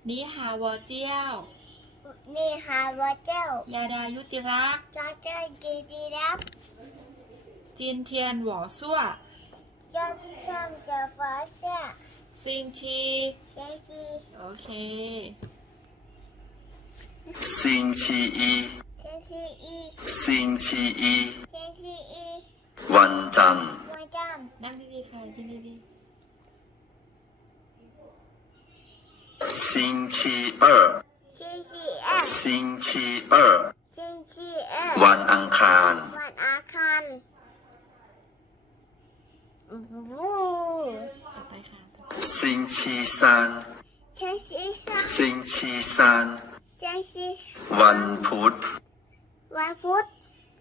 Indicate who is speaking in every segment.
Speaker 1: นี่ฮาวอเจียว
Speaker 2: นี่ฮาวาเจ้าย
Speaker 1: าดายุติรัก
Speaker 2: จอเจ้าดีดีรับ
Speaker 1: จินเทียนหวอซั่วย
Speaker 2: อมช่างจะฟ้าเชื่อ
Speaker 1: ซิงชี
Speaker 2: เจจี
Speaker 1: โอเค
Speaker 3: 星期一，
Speaker 2: เจจีอี
Speaker 3: 星期一，
Speaker 2: เจจีอี
Speaker 3: วันจันทร์
Speaker 2: วันจ
Speaker 1: นั่งดีๆค่ะที่นี่ดี
Speaker 3: 星期二，
Speaker 2: ำชิชีเอ็
Speaker 3: 星期二，
Speaker 2: ชิชีเอ็
Speaker 3: วันอังคาร
Speaker 2: วันอาคารวู้
Speaker 1: ต่อไปค่ะ
Speaker 3: 星期三，
Speaker 2: เชชีสา
Speaker 3: 星期三，
Speaker 2: เชชี
Speaker 3: วันพุธ
Speaker 2: วันพุธ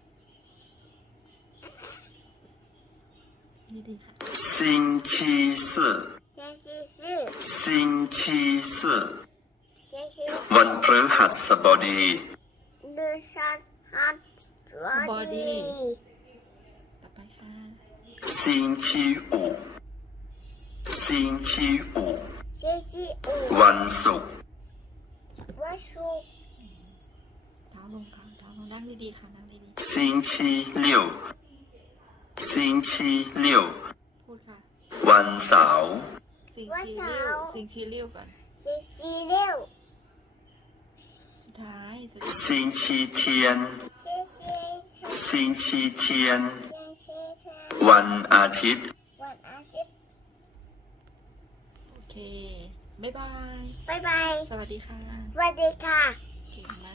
Speaker 1: ดีๆค่ะ
Speaker 3: 星期四，
Speaker 2: เชชีสื่อ
Speaker 3: 星期四，
Speaker 2: เชชี
Speaker 3: วันพฤหัสบดี
Speaker 2: ดูสัตฮัตบอดี้
Speaker 1: ต่อไปค่ะ
Speaker 3: 星期五，星期五，
Speaker 2: เชชีอู
Speaker 3: วันศุกร์
Speaker 2: วันศุกร์
Speaker 1: เท้าลงค่ะเท้าลงนั่งดีๆค่ะนั่งดี
Speaker 3: 星期六，星期六，
Speaker 1: ๆพูดค่ะ
Speaker 3: วันเสาร์
Speaker 1: สิงชีเลี้ยวก่อน
Speaker 2: เชชีเร็ว
Speaker 1: สุดท้าย
Speaker 3: 星期天，
Speaker 2: เชชี
Speaker 3: 星期天，
Speaker 2: เชชี
Speaker 3: วันอาทิตย์
Speaker 2: วันอาทิตย์
Speaker 1: โอเคบ๊ายบาย
Speaker 2: บ๊ายบาย
Speaker 1: สวัสดีค่ะ
Speaker 2: สวัสดีค่ะ